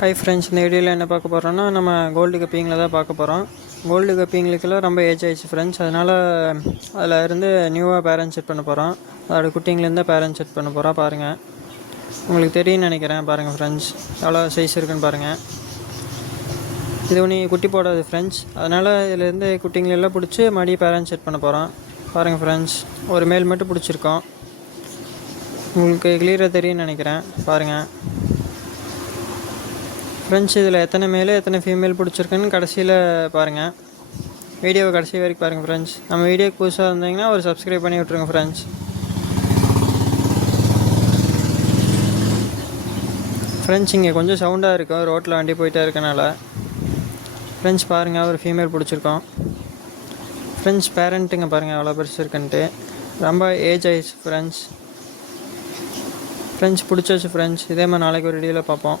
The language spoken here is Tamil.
ஹை ஃப்ரெண்ட்ஸ், இந்த வீடியோவில் என்ன பார்க்க போகிறோன்னா நம்ம கோல்டு கப்பிங்கில் தான் பார்க்க போகிறோம். கோல்டு கப்பிங்களுக்கெல்லாம் ரொம்ப ஏஜ் ஆகிடுச்சு ஃப்ரெண்ட்ஸ். அதனால் அதில் இருந்து நியூவாக பேரண்ட் செட் பண்ண போகிறோம். அதோட குட்டிங்கலேருந்து பேரண்ட் செட் பண்ண போகிறோம். பாருங்கள், உங்களுக்கு தெரியும்னு நினைக்கிறேன். பாருங்கள் ஃப்ரெண்ட்ஸ், எவ்வளோ சைஸ் இருக்குன்னு பாருங்கள். இது ஒன்று குட்டி போடாது ஃப்ரெண்ட்ஸ். அதனால் இதிலேருந்து குட்டிங்களெல்லாம் பிடிச்சி மறுபடியும் பேரண்ட் செட் பண்ண போகிறோம். பாருங்கள் ஃப்ரெண்ட்ஸ், ஒரு மேல் மட்டும் பிடிச்சிருக்கோம். உங்களுக்கு கிளியராக தெரியும்னு நினைக்கிறேன். பாருங்கள் ஃப்ரெண்ட்ஸ், இதில் எத்தனை மேல் எத்தனை ஃபீமேல் பிடிச்சிருக்குன்னு கடைசியில் பாருங்கள். வீடியோவை கடைசி வரைக்கும் பாருங்கள் ஃப்ரெண்ட்ஸ். நம்ம வீடியோக்கு புதுசாக இருந்தீங்கன்னா ஒரு சப்ஸ்கிரைப் பண்ணி விட்ருங்க ஃப்ரெண்ட்ஸ். ஃப்ரெண்ட்ஸ், இங்கே கொஞ்சம் சவுண்டாக இருக்கும், ரோட்டில் வண்டி போயிட்டே இருக்கனால. ஃப்ரெண்ட்ஸ் பாருங்கள், ஒரு ஃபீமேல் பிடிச்சிருக்கோம். ஃப்ரெண்ட்ஸ், பேரண்ட்டுங்க பாருங்கள் எவ்வளோ பெருசு இருக்குன்ட்டு. ரொம்ப ஏஜ் ஆயிடுச்சு ஃப்ரெண்ட்ஸ். ஃப்ரெண்ட்ஸ் பிடிச்சாச்சு ஃப்ரெண்ட்ஸ். இதே மாதிரி நாளைக்கு ஒரு வீடியோவில் பார்ப்போம்.